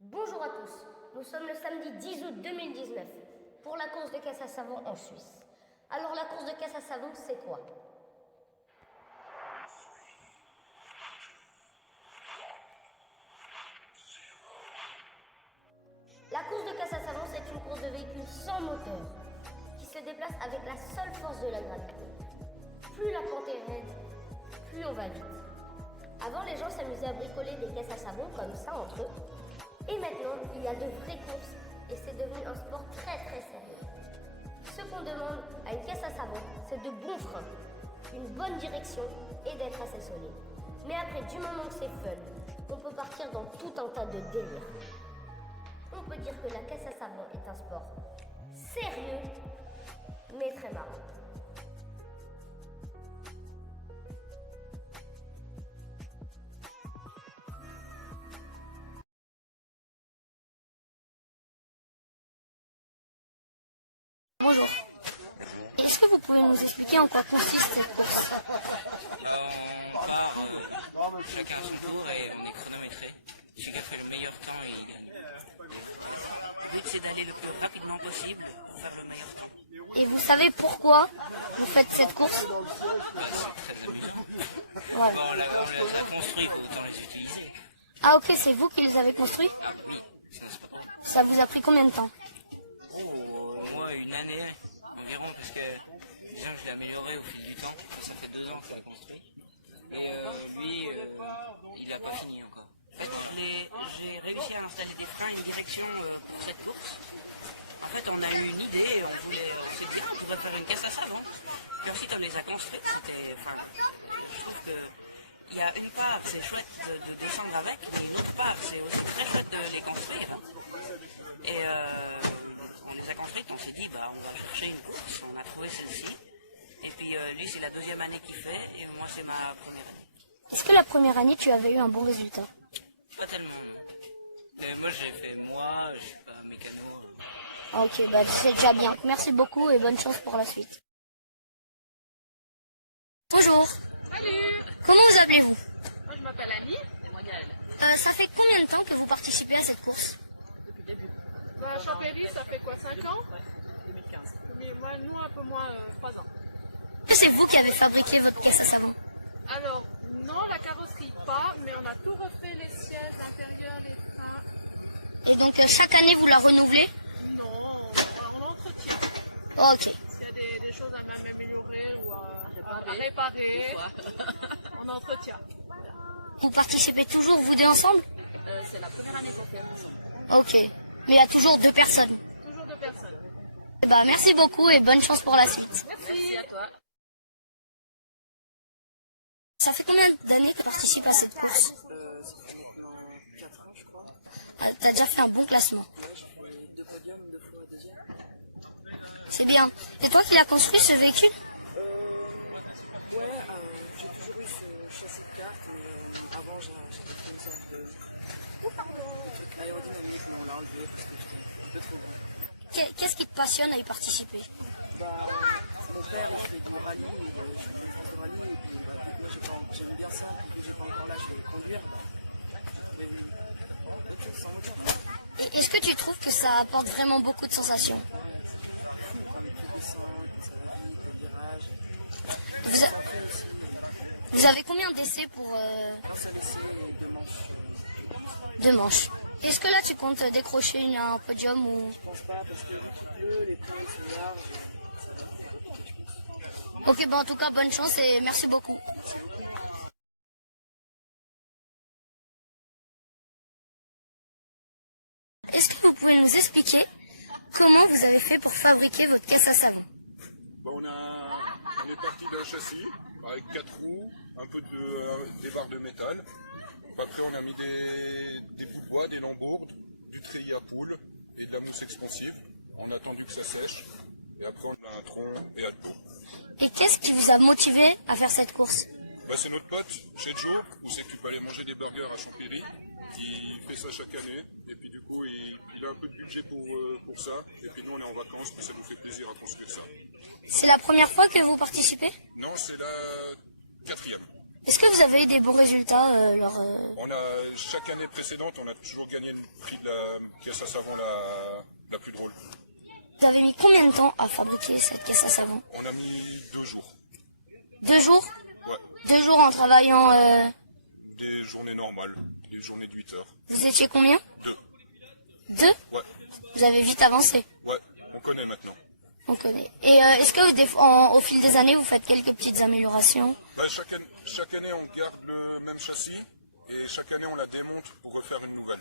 Bonjour à tous, nous sommes le samedi 10 août 2019 pour la course de caisse à savon en Suisse. Alors la course de caisse à savon, c'est quoi? La course de caisse à savon, c'est une course de véhicule sans moteur qui se déplace avec la seule force de la gravité. Plus la pente est raide, plus on va vite. Avant, les gens s'amusaient à bricoler des caisses à savon comme ça entre eux. Et maintenant, il y a de vraies courses et c'est devenu un sport très très sérieux. Ce qu'on demande à une caisse à savon, c'est de bons freins, une bonne direction et d'être assez solide. Mais après, du moment que c'est fun, on peut partir dans tout un tas de délires. On peut dire que la caisse à savon est un sport sérieux, mais très marrant. Bonjour. Est-ce que vous pouvez nous expliquer en quoi consiste cette course? On part chacun à son tour et on est chronométré. Celui qui a fait le meilleur temps, il gagne. Le but, c'est d'aller le plus rapidement possible pour faire le meilleur temps. Et vous savez pourquoi vous faites cette course? C'est très amusant. Voilà. Bon, on les a construits, autant les utiliser. Ah ok, c'est vous qui les avez construits? Ah oui, sinon c'est pas drôle. Ça vous a pris combien de temps? Moi, une année environ, parce que déjà, je l'ai amélioré au fil du temps. Ça fait 2 ans que je l'ai construit. Et lui, il n'a pas fini encore. En fait, j'ai réussi à installer des freins et une direction pour cette course. En fait, on a eu une idée, on s'est dit qu'on pourrait faire une caisse à savon. Puis ensuite, on les a construites. Je trouve que il y a une part, c'est chouette de descendre avec, et une autre part, c'est aussi très chouette de les construire. Et on les a construites, on s'est dit, on va chercher une course, on a trouvé celle-ci. Et puis lui, c'est la 2e année qu'il fait, et moi, c'est ma première année. Est-ce que la première année tu avais eu un bon résultat? Pas tellement. Mais moi, j'ai fait je suis pas mécano. Ah ok, c'est déjà bien. Merci beaucoup et bonne chance pour la suite. Bonjour. Salut. Comment vous appelez-vous? Moi je m'appelle Annie. Et moi Gaëlle. Ça fait combien de temps que vous participez à cette course? Depuis le début. À Champéry, ça fait quoi, 5 ans? Ouais, 2015. Mais moi, nous un peu moins, 3 ans. Est-ce que c'est vous qui avez fabriqué votre caisse à savon? Alors, non, la carrosserie pas, mais on a tout refait, les sièges, l'intérieur, les freins. Et donc chaque année vous la renouvelez? Non, on entretient. Oh, ok. S'il y a des choses à même améliorer ou à réparer, on entretient. Vous participez toujours vous deux ensemble? C'est la première année qu'on fait ensemble. Ok. Mais il y a toujours 2 personnes. Toujours 2 personnes. Merci beaucoup et bonne chance pour la suite. Merci à toi. Ça fait combien d'années que tu participes à cette course? Ça fait maintenant 4 ans, je crois. T'as déjà fait un bon classement. Ouais, j'ai fait 2 podiums, 2 fois 2e. C'est bien. Et toi qui l'as construit ce véhicule? Ouais, j'ai toujours eu ce châssis de carte, mais avant j'avais fait une sorte de truc aérodynamique, mais on l'a enlevé parce que j'étais un peu trop grand. Qu'est-ce qui te passionne à y participer? Mon père il fait du rallye, je fais des courses de rallye, et puis moi j'aime bien ça, et puis j'ai pas encore l'âge de conduire. Mais autre chose, sans moteur. Est-ce que tu trouves que ça apporte vraiment beaucoup de sensations? Quand on est plus descente, ça va vite, les virages. Vous, vous avez combien d'essais pour Un seul essai et 2 manches. 2 manches? Est-ce que là tu comptes décrocher un podium ou... Je pense pas parce que vu qu'il pleut, les pneus sont larges. Ok, en tout cas bonne chance et merci beaucoup. Est-ce que vous pouvez nous expliquer comment vous avez fait pour fabriquer votre caisse à savon? On est parti d'un châssis avec 4 roues, un peu des barres de métal. Après on a mis des bouts de bois, des lambourdes, du treillis à poule et de la mousse expansive. On a attendu que ça sèche et après on a un tronc et à debout. Et qu'est-ce qui vous a motivé à faire cette course? C'est notre pote, chez Joe, où c'est que tu peux aller manger des burgers à Champéry, qui fait ça chaque année. Et puis du coup, il a un peu de budget pour ça. Et puis nous, on est en vacances, mais ça nous fait plaisir à construire ça. C'est la première fois que vous participez? Non, c'est la 4e. Est-ce que vous avez eu des bons résultats Chaque année précédente, on a toujours gagné le prix de la caisse à savon la plus drôle. Vous avez mis combien de temps à fabriquer cette caisse à savon? On a mis 2 jours. 2 jours? Ouais. 2 jours en travaillant... Des journées normales, des journées de 8 heures. Vous étiez combien? 2. 2? Ouais. Vous avez vite avancé. Ouais, on connaît maintenant. On connaît. Et est-ce que au fil des années, vous faites quelques petites améliorations? Chaque année, on garde le même châssis et chaque année, on la démonte pour refaire une nouvelle.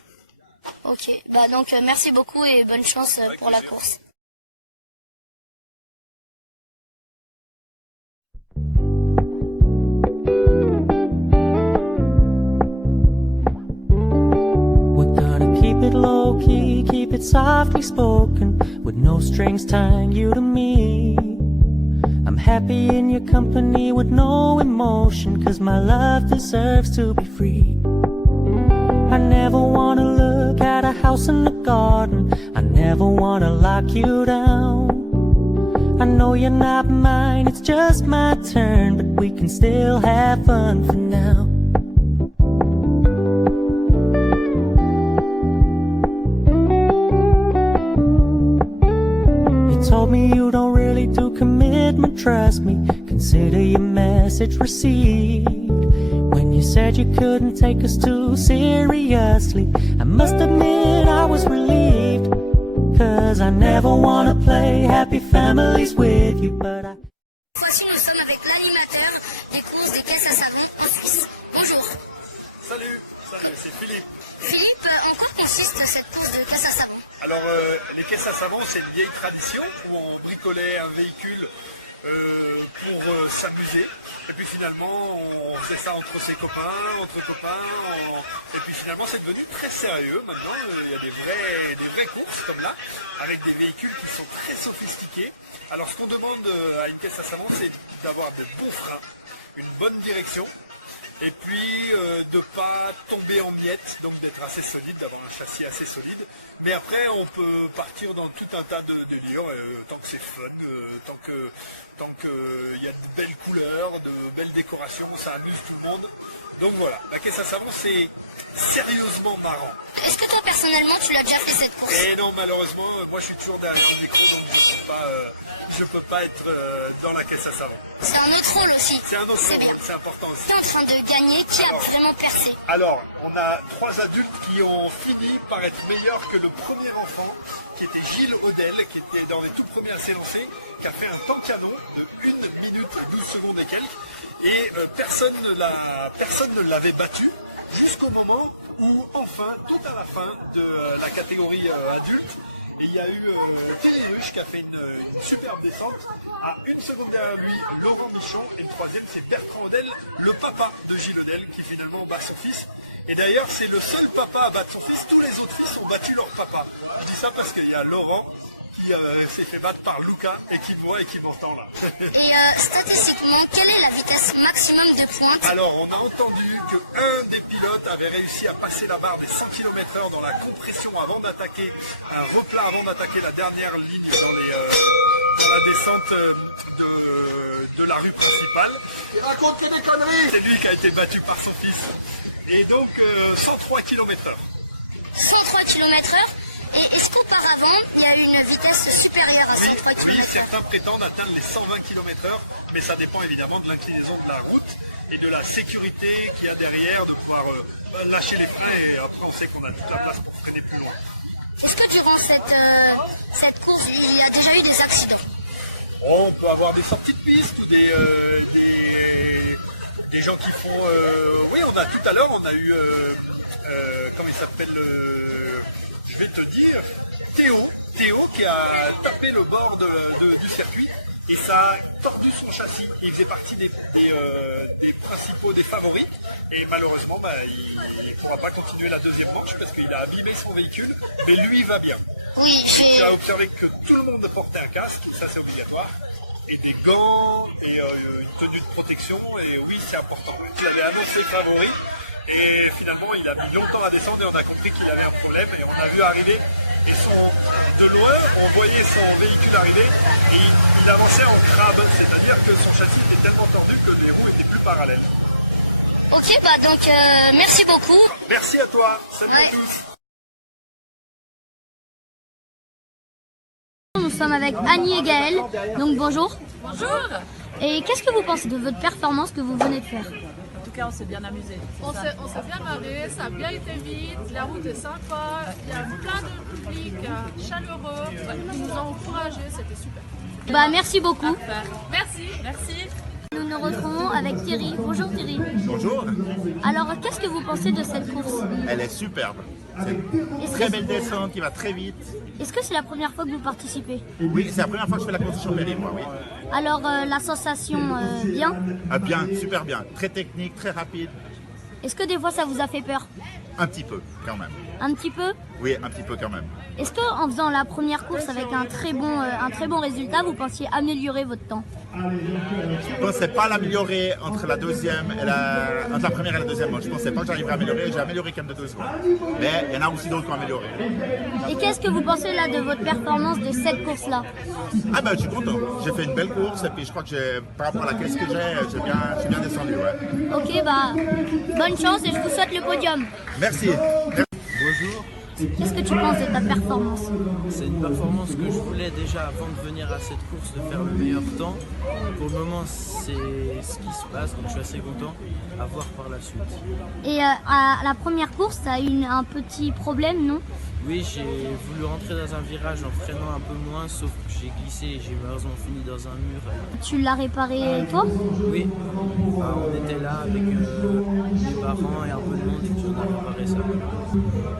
Ok. Bah donc, merci beaucoup et bonne chance pour la course. Low-key, keep it softly spoken, with no strings tying you to me. I'm happy in your company with no emotion, 'cause my love deserves to be free. I never wanna look at a house in the garden, I never wanna lock you down. I know you're not mine, it's just my turn, but we can still have fun for now. Told me you don't really do commitment, trust me, consider your message received. When you said you couldn't take us too seriously, I must admit I was relieved, 'cause I never wanna play happy families with you, but I... Voici, nous sommes avec l'animateur des courses des caisses à savon en Suisse. Bonjour. Salut, c'est Philippe. Philippe, en quoi consiste cette course de caisses à savon? Alors, les caisses à savon, c'est une vieille tradition où on bricolait un véhicule pour s'amuser. Et puis finalement, on fait ça entre copains. Et puis finalement, c'est devenu très sérieux. Maintenant, il y a des vraies courses comme là, avec des véhicules qui sont très sophistiqués. Alors, ce qu'on demande à une caisse à savon, c'est d'avoir de bons freins, une bonne direction. Et puis de ne pas tomber en miettes, donc d'être assez solide, d'avoir un châssis assez solide. Mais après, on peut partir dans tout un tas de délires, tant que c'est fun, tant qu'il y a de belles couleurs, de belles décorations, ça amuse tout le monde. Donc voilà, la caisse à savon, c'est sérieusement marrant. Est-ce que toi, personnellement, tu l'as déjà fait cette course? Et non, malheureusement, moi je suis toujours derrière le micro, donc je peux pas être dans la caisse à savon. C'est un autre rôle aussi. C'est un autre C'est rôle, bien. c'est important aussi. Tu es en train de gagner, qui a vraiment percé? Alors, on a 3 adultes qui ont fini par être meilleurs que le premier enfant, qui était Gilles Odel, qui était dans les tout premiers à s'élancer, qui a fait un temps canon de 1 minute 12 secondes et quelques. Et personne ne l'avait battu jusqu'au moment où, enfin, tout à la fin de la catégorie adulte, et il y a eu Thierry Ruche qui a fait une superbe descente. À 1 seconde derrière lui, Laurent Michon. Et le troisième, c'est Bertrand Odel, le papa de Gilles Odel, qui finalement bat son fils. Et d'ailleurs, c'est le seul papa à battre son fils. Tous les autres fils ont battu leur papa. Je dis ça parce qu'il y a Laurent qui s'est fait battre par Lucas et qui me voit et qui m'entend là. Et statistiquement, quelle est la vitesse maximum de pointe? Alors, on a entendu qu'un des pilotes avait réussi à passer la barre des 100 km/h dans la compression avant d'attaquer un replat, avant d'attaquer la dernière ligne dans la descente de la rue principale. Il raconte des conneries. C'est lui qui a été battu par son fils. Et donc, 103 km/h. 103 km/h. Et est-ce qu'auparavant, il y a eu une vitesse supérieure à 103 km/h? Oui, certains prétendent atteindre les 120 km/h, mais ça dépend évidemment de l'inclinaison de la route et de la sécurité qu'il y a derrière, de pouvoir lâcher les freins, et après on sait qu'on a toute la place pour freiner plus loin. Est-ce que durant cette course, il y a déjà eu des accidents? On peut avoir des sorties de piste ou des gens qui font... Oui, tout à l'heure, on a eu... comment il s'appelle je vais te dire, Théo qui a tapé le bord du circuit et ça a tordu son châssis. Il faisait partie des principaux, des favoris, et malheureusement il ne pourra pas continuer la deuxième manche parce qu'il a abîmé son véhicule, mais lui va bien. Oui, j'ai observé que tout le monde portait un casque, ça c'est obligatoire, et des gants et une tenue de protection, et oui c'est important. Il avait annoncé favori. Et finalement, il a mis longtemps à descendre et on a compris qu'il avait un problème. Et on a vu arriver Et de loin, on voyait son véhicule arriver et il avançait en crabe, c'est-à-dire que son châssis était tellement tordu que les roues étaient plus parallèles. Ok, bah donc merci beaucoup. Merci à toi, salut à tous. Nous sommes avec Annie et Gaël, donc bonjour. Bonjour. Et qu'est-ce que vous pensez de votre performance que vous venez de faire? En tout cas, on s'est bien amusé. On s'est bien marré, ça a bien été vite, la route est sympa, il y a plein de public chaleureux qui nous ont encouragés, c'était super. Bah merci beaucoup. Merci. Merci. Nous nous retrouvons avec Thierry. Bonjour Thierry. Bonjour, Alors qu'est-ce que vous pensez de cette course? elle est superbe. C'est une très belle descente qui va très vite. Est-ce que c'est la première fois que vous participez? Oui, c'est la première fois que je fais la course de Chambéry, moi, oui. Alors la sensation bien? Ah, bien, super bien. Très technique, très rapide. Est-ce que des fois ça vous a fait peur? Un petit peu, quand même. Un petit peu? Oui, un petit peu quand même. Est-ce qu'en faisant la première course avec un très bon résultat, vous pensiez améliorer votre temps? Je ne pensais pas l'améliorer entre la deuxième et entre la première et la deuxième. Moi, je ne pensais pas que j'arriverais à améliorer. J'ai amélioré quand même de 2 secondes. Mais il y en a aussi d'autres qui ont amélioré. Et qu'est-ce que vous pensez là de votre performance de cette course-là? Ah ben, je suis content. J'ai fait une belle course et puis je crois que par rapport à la caisse que j'ai bien descendu. Ouais. Ok, bah bonne chance et je vous souhaite le podium. Merci. Bonjour, Qu'est-ce que tu penses de ta performance? c'est une performance que je voulais déjà avant de venir à cette course, de faire le meilleur temps. Pour le moment, c'est ce qui se passe, donc je suis assez content. À voir par la suite. Et à la première course, tu as eu un petit problème, non? Oui, j'ai voulu rentrer dans un virage en freinant un peu moins, sauf que j'ai glissé et j'ai malheureusement fini dans un mur. Tu l'as réparé toi? Oui, on était là avec mes parents et un peu de monde et puis on a réparé ça.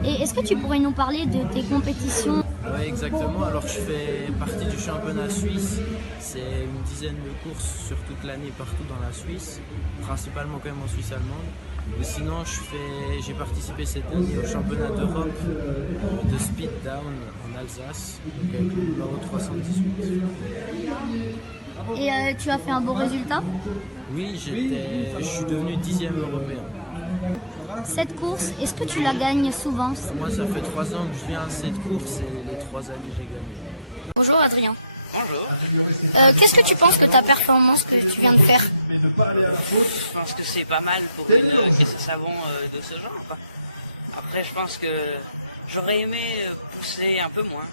Et est-ce que tu pourrais nous parler de tes compétitions? Oui, exactement. Alors je fais partie du championnat suisse. C'est une dizaine de courses sur toute l'année partout dans la Suisse, principalement quand même en Suisse allemande. Mais sinon, j'ai participé cette année au championnat d'Europe de speed down en Alsace, donc avec le numéro 318. Et tu as fait un beau résultat? Oui, je suis devenu 10e européen. Cette course, est-ce que tu la gagnes souvent? Moi, ça fait 3 ans que je viens à cette course et les 3 années j'ai gagné. Bonjour Adrien. Bonjour. Qu'est-ce que tu penses de ta performance que tu viens de faire? Je pense que c'est pas mal pour une caisse à savon de ce genre, quoi. Après, je pense que j'aurais aimé pousser un peu moins.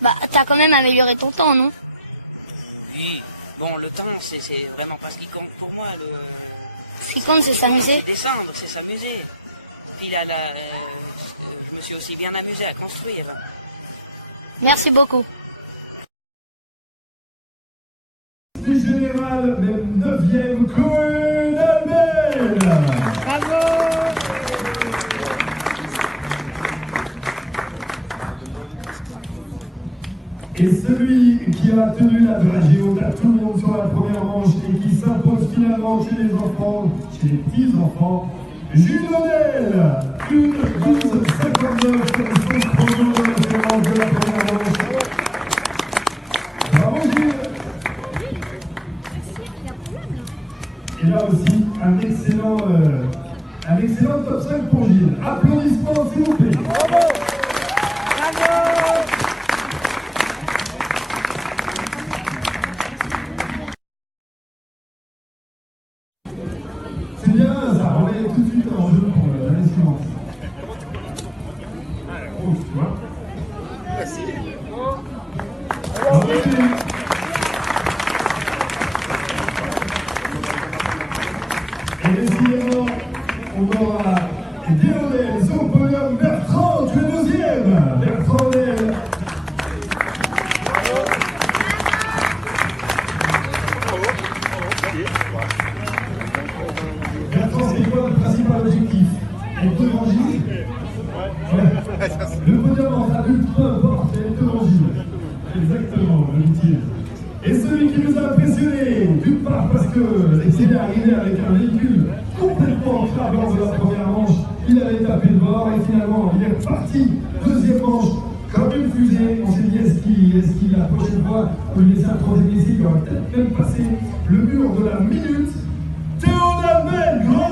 Bah, t'as quand même amélioré ton temps, non? Puis, bon, le temps, c'est vraiment pas ce qui compte pour moi. Ce qui compte, c'est s'amuser. C'est descendre, c'est s'amuser. Puis là, je me suis aussi bien amusé à construire. Merci beaucoup. Prix général, même 9e Cohen-Albel. Bravo. Et celui qui a tenu la dragée haute à tout le monde sur la première manche et qui s'impose finalement chez les enfants, chez les petits-enfants, Jules Laudel, une 12,59, son chrono de référence de la première manche. Bravo Gilles. Et là aussi, un excellent top 5 pour Gilles. Applaudissements s'il vous plaît. Bravo. Bravo. C'est bien ça, on va aller tout de suite en jeu pour l'année suivante. Oh, tu vois. Merci. Et décidément, on aura Déodel, son podium, Bertrand, tu es deuxième. Bertrand Del. Bertrand, c'est quoi le principal objectif? Être devant Gilles? Le podium en adulte, peu importe, être devant Gilles. Exactement, le métier. Et celui qui nous a impressionné, d'une part parce qu'il est arrivé avec un véhicule complètement cravant de la première manche, il avait tapé le bord et finalement il est reparti, deuxième manche, comme une fusée. On s'est dit est-ce qu'il la prochaine fois peut lui laisser un troisième essai qui aurait peut-être même passé le mur de la minute. Théo Albel, grand